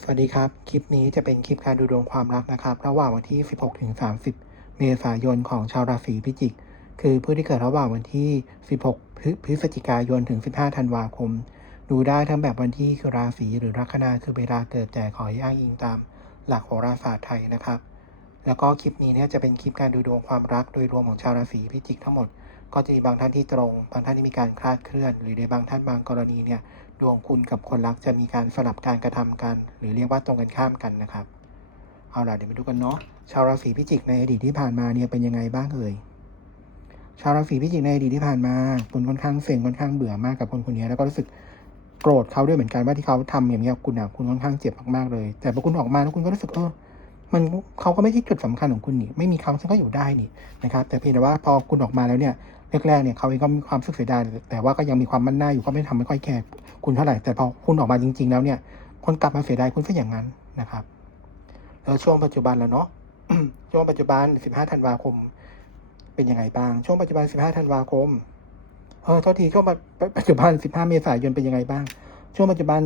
สวัสดีครับ คลิปนี้จะเป็นคลิปการดูดวงความรักนะครับ ระหว่างวันที่ 16 ถึง 30 เมษายนของชาวราศีพิจิก คือผู้ที่เกิดระหว่างวันที่ 16 พฤพฤศจิกายนถึง 15 ธันวาคม ดูได้ทั้งแบบวันที่คือราศีหรือลัคนาคือเวลาเกิดแต่ขอให้อ้างอิงตาม หลักโหราศาสตร์ไทยนะครับ แล้วก็คลิปนี้เนี่ยจะเป็นคลิปการดูดวงความรักโดยรวมของชาวราศีพิจิกทั้งหมด ก็จะมีบางท่านที่ตรง บางท่านที่มีการคลาดเคลื่อน หรือในบางท่านบางกรณีเนี่ยดวงคุณกับคนรักจะมีการสลับการกระทำกัน หรือเรียกว่าตรงกันข้ามกันนะครับ เอาล่ะเดี๋ยวมาดูกันเนาะชาวราศีพิจิกในอดีตที่ผ่านมาเนี่ยเป็นยังไงบ้างเอ่ยชาวราศีพิจิกในอดีตที่ผ่านมาคุณค่อนข้างเซ็งค่อนข้างเบื่อมากกับคนคนนี้แล้วก็รู้สึกโกรธเขาด้วยเหมือนกันว่าที่เขาทำอย่างนี้ยกับคุณอะคุณค่อนข้างเจ็บมากๆเลย แต่พอคุณออกมาแล้วคุณก็รู้สึกเออมันเขาก็ไม่ใช่จุดสำคัญของคุณนี่ไม่มีเขาฉันก็อยู่ได้นี่นะครับแต่เพียงแต่ว่าพอคุณออกมาแล้วเนี่ย แรกๆเนี่ยเขาเองก็มีความสึกเสียดายแต่ว่าก็ยังมีความมั่นหน้าอยู่ก็ไม่ทำไม่ค่อยแคร์คุณเท่าไหร่แต่พอคุณออกมาจริง ๆ แล้วเนี่ยคนกลับมาเสียดายคุณซะอย่างนั้นนะครับแล้วช่วงปัจจุบันแล้วเนาะช่วงปัจจุบัน 15 ธันวาคม เป็นยังไงบ้าง ช่วงปัจจุบัน 15 ธันวาคม เออโทษทีช่วงปัจจุบัน 15 เมษายนเป็นยังไงบ้าง ช่วงปัจจุบัน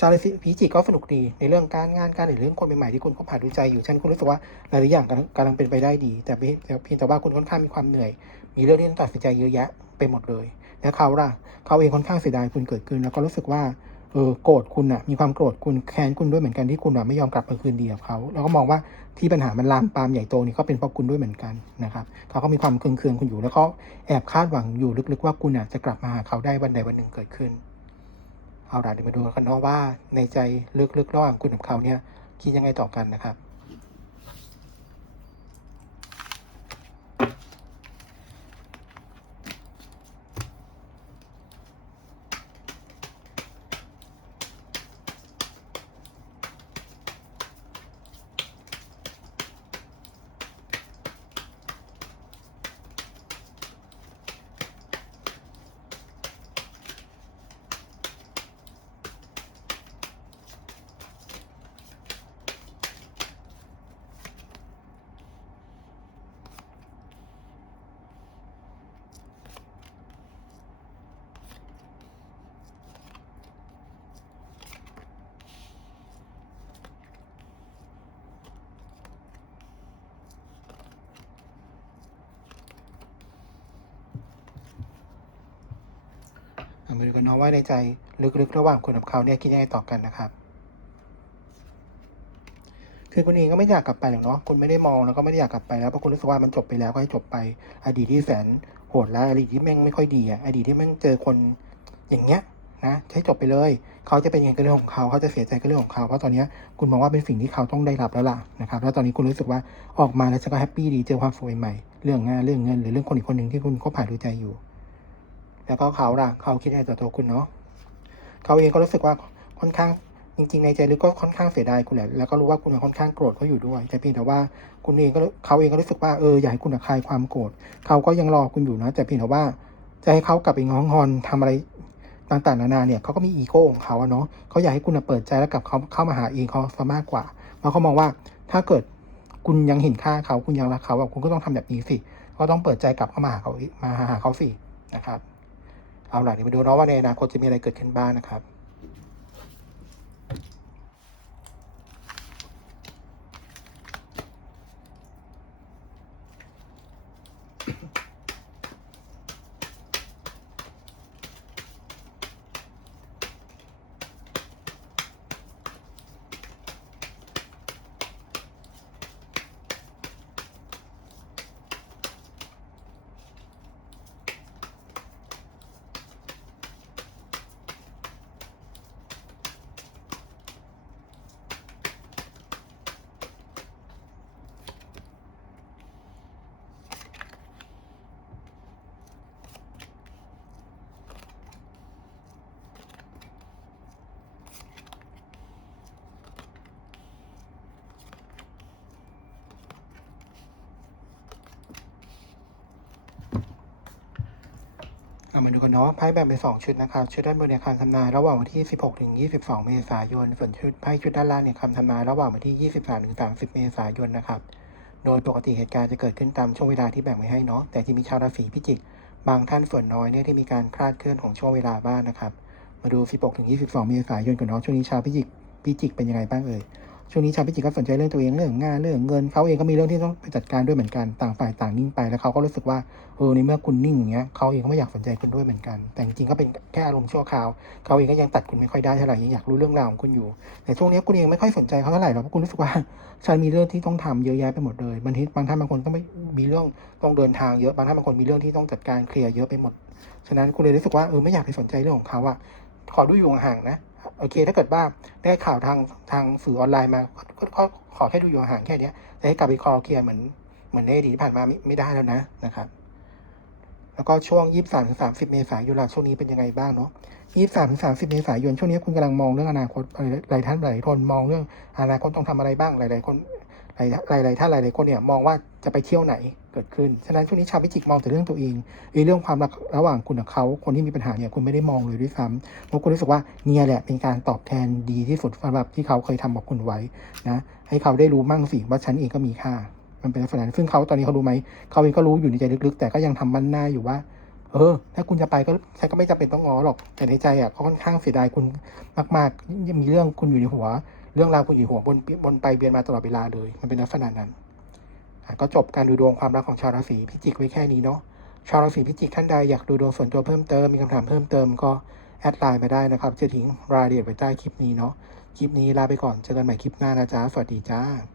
ชาวราศีพิจิกก็สนุกดีในเรื่องการงานการหรือเรื่องคนใหม่ๆที่คุณคบหาดูใจอยู่ฉันคุณรู้สึกว่าหลายๆอย่างกำลังเป็นไปได้ดี แต่เพียงแต่ว่าคุณค่อนข้างมีความเหนื่อย มีเรื่องที่ต้องตัดสินใจเยอะแยะไปหมดเลยแล้วเขาล่ะเขาเองค่อนข้างเสียดายคุณเกิดขึ้น แล้วก็รู้สึกว่าเออโกรธคุณอะมีความโกรธคุณแค้นคุณด้วยเหมือนกันที่คุณอะไม่ยอมกลับมาคืนดีกับเขาแล้วก็มองว่าที่ปัญหามันลามปามใหญ่โตนี่ก็เป็นเพราะคุณด้วยเหมือนกันนะครับเขาก็มีความเคืองเคืองคุณอยู่ แล้วก็แอบคาดหวังอยู่ลึกๆว่าคุณอะจะกลับมาหาเขาได้วันใดวันหนึ่งเกิดขึ้น เอาล่ะเดี๋ยวมาดูกันเนาะว่าในใจลึกๆระหว่างคุณกับเขาเนี่ยคิดยังไงต่อกันนะครับ เอามาดูกันเนาะว่าในใจลึกๆระหว่างคุณกับเขาเนี่ยคิดยังไงต่อกันนะครับ คือคุณเองก็ไม่อยากกลับไปหรอกเนาะคุณไม่ได้มองแล้วก็ไม่ได้อยากกลับไปแล้วเพราะคุณรู้สึกว่ามันจบไปแล้วก็ให้จบไป อดีตที่แสนโหดร้ายอดีตที่แม่งไม่ค่อยดีอะอดีตที่แม่งเจอคนอย่างเงี้ยนะให้จบไปเลย เขาจะเป็นยังไงก็เรื่องของเขาเขาจะเสียใจก็เรื่องของเขาเพราะตอนนี้คุณมองว่าเป็นสิ่งที่เขาต้องได้รับแล้วล่ะนะครับแล้วตอนนี้คุณรู้สึกว่าออกมาแล้วจะก็แฮปปี้ดีเจอความสวยใหม่เรื่องงานเรื่องเงินหรือเรื่องคนอีกคนหนึ่งที่คุณคบหาดูใจอยู่ แล้วก็เขาล่ะเขาคิดยังไงต่อตัวคุณเนาะเขาเองก็รู้สึกว่าค่อนข้างจริงๆในใจลึกก็ค่อนข้างเสียดายคุณแหละแล้วก็รู้ว่าคุณค่อนข้างโกรธเขาอยู่ด้วย แต่เพียงแต่ว่าคุณเองก็เขาเองก็รู้สึกว่าเอออยากให้คุณคลายความโกรธเขาก็ยังรอคุณอยู่นะแต่เพียงแต่ว่าจะให้เขากลับไปง้องงอนทำอะไรต่างๆนานาเนี่ยเขาก็มีอีโก้ของเขาอะเนาะเขาอยากให้คุณเปิดใจแล้วกลับเขาเข้ามาหาเองเขาซะมากกว่าเพราะเขามองว่าถ้าเกิดคุณยังเห็นค่าเขาคุณยังรักเขาแบบคุณก็ต้องทำแบบนี้สิ ก็ต้องเปิดใจกลับเข้ามาหาเขามาหาเขาสินะครับ เอาล่ะเดี๋ยวมาดูเนาะว่าในอนาคตจะมีอะไรเกิดขึ้นบ้างนะครับ เอามาดูกันเนาะไพ่แบ่งเป็นสองชุดนะครับชุดด้านบนเนี่ยคำทำนายระหว่างวันที่ 16ถึง22 เมษายน ส่วนชุดไพ่ชุดด้านล่างเนี่ยคำทำนายระหว่างวันที่ 23ถึง30 เมษายนนะครับโดยปกติเหตุการณ์จะเกิดขึ้นตามช่วงเวลาที่แบ่งไว้ให้เนาะแต่ที่มีชาวราศีพิจิกบางท่านส่วนน้อยเนี่ยที่มีการคลาดเคลื่อนของช่วงเวลาบ้างนะครับ มาดู 16ถึง22 เมษายนกันเนาะช่วงนี้ชาวพิจิกพิจิกเป็นยังไงบ้างเอ่ย ช่วงนี้ชาวพิจิกก็สนใจเรื่องตัวเองเรื่องงานเรื่องเงินเขาเองก็มีเรื่องที่ต้องไปจัดการด้วยเหมือนกันต่างฝ่ายต่างนิ่งไปแล้วเขาก็รู้สึกว่าเออในเมื่อคุณนิ่งอย่างเงี้ยเขาเองก็ไม่อยากสนใจคุณด้วยเหมือนกัน แต่จริงก็เป็นแค่อารมณ์ชั่วคราวเขาเองก็ยังตัดคุณไม่ค่อยได้เท่าไหร่ยังอยากรู้เรื่องราวของคุณอยู่ แต่ช่วงนี้คุณเองไม่ค่อยสนใจเขาเท่าไหร่หรอกเพราะคุณรู้สึกว่าฉันมีเรื่องที่ต้องทำเยอะแยะไปหมดเลยบางทีบางท่านบางคนก็ไม่มีเรื่องต้องเดินทางเยอะบางท่านบางคนมีเรื่องที่ต้องจัดการเคลียร์เยอะไปหมด ฉะนั้นคุณเลยรู้สึกว่าเออไม่อยากไปสนใจเรื่องของเขาอะขอดูอยู่ห่างนะ โอเค ถ้าเกิดว่าได้ข่าวทางทางสื่อออนไลน์มาก็ขอแค่ดูอยู่ห่างแค่นี้ยแต่ให้กลับไปคอเคลียร์เหมือนเหมือนในอดีตที่ผ่านมาไม่ไม่ได้แล้วนะนะครับ แล้วก็ช่วง 23ถึง30 เมษายนล่ะช่วงนี้เป็นยังไงบ้างเนาะ23ถึง30 เมษายนช่วงนี้คุณกำลังมองเรื่องอนาคตหลายท่านหลายคนมองเรื่องอนาคตต้องทำอะไรบ้างหลาย ๆ คน หลายหลายหลายท่านหลายๆคนเนี่ยมองว่าจะไปเที่ยวไหนเกิดขึ้น ฉะนั้นช่วงนี้ชาวพิจิกมองแต่เรื่องตัวเองเรื่องความรักระหว่างคุณกับเขาคนที่มีปัญหาเนี่ยคุณไม่ได้มองเลยด้วยซ้ำเพราะคุณรู้สึกว่าเนี่ยแหละเป็นการตอบแทนดีที่สุดสำหรับที่เขาเคยทำกับคุณไว้นะให้เขาได้รู้มั่งสิว่าฉันเองก็มีค่า มันเป็นลักษณะนั้นซึ่งเขาตอนนี้เขารู้ไหมเขาเองก็รู้อยู่ในใจลึกๆ แต่ก็ยังทำมันหน้าอยู่ว่า เออ ถ้าคุณจะไปก็ฉันก็ไม่จำเป็นต้องง้อหรอกแต่ในใจอะเขาค่อนข้างเสียดายคุณมากๆยังมีเรื่องคุณอยู่ในหัว เรื่องราวคุณหญิงหัวบนบนไปเบียนมาตลอดเวลาเลย มันเป็นลักษณะนั้น ก็จบการดูดวงความรักของชาวราศีพิจิกไว้แค่นี้เนาะ ชาวราศีพิจิกท่านใดอยากดูดวงส่วนตัวเพิ่มเติม มีคำถามเพิ่มเติมก็แอดไลน์มาได้นะครับ จะทิ้งรายละเอียดไว้ใต้คลิปนี้เนาะ คลิปนี้ลาไปก่อน เจอกันใหม่คลิปหน้านะจ๊ะ สวัสดีจ้า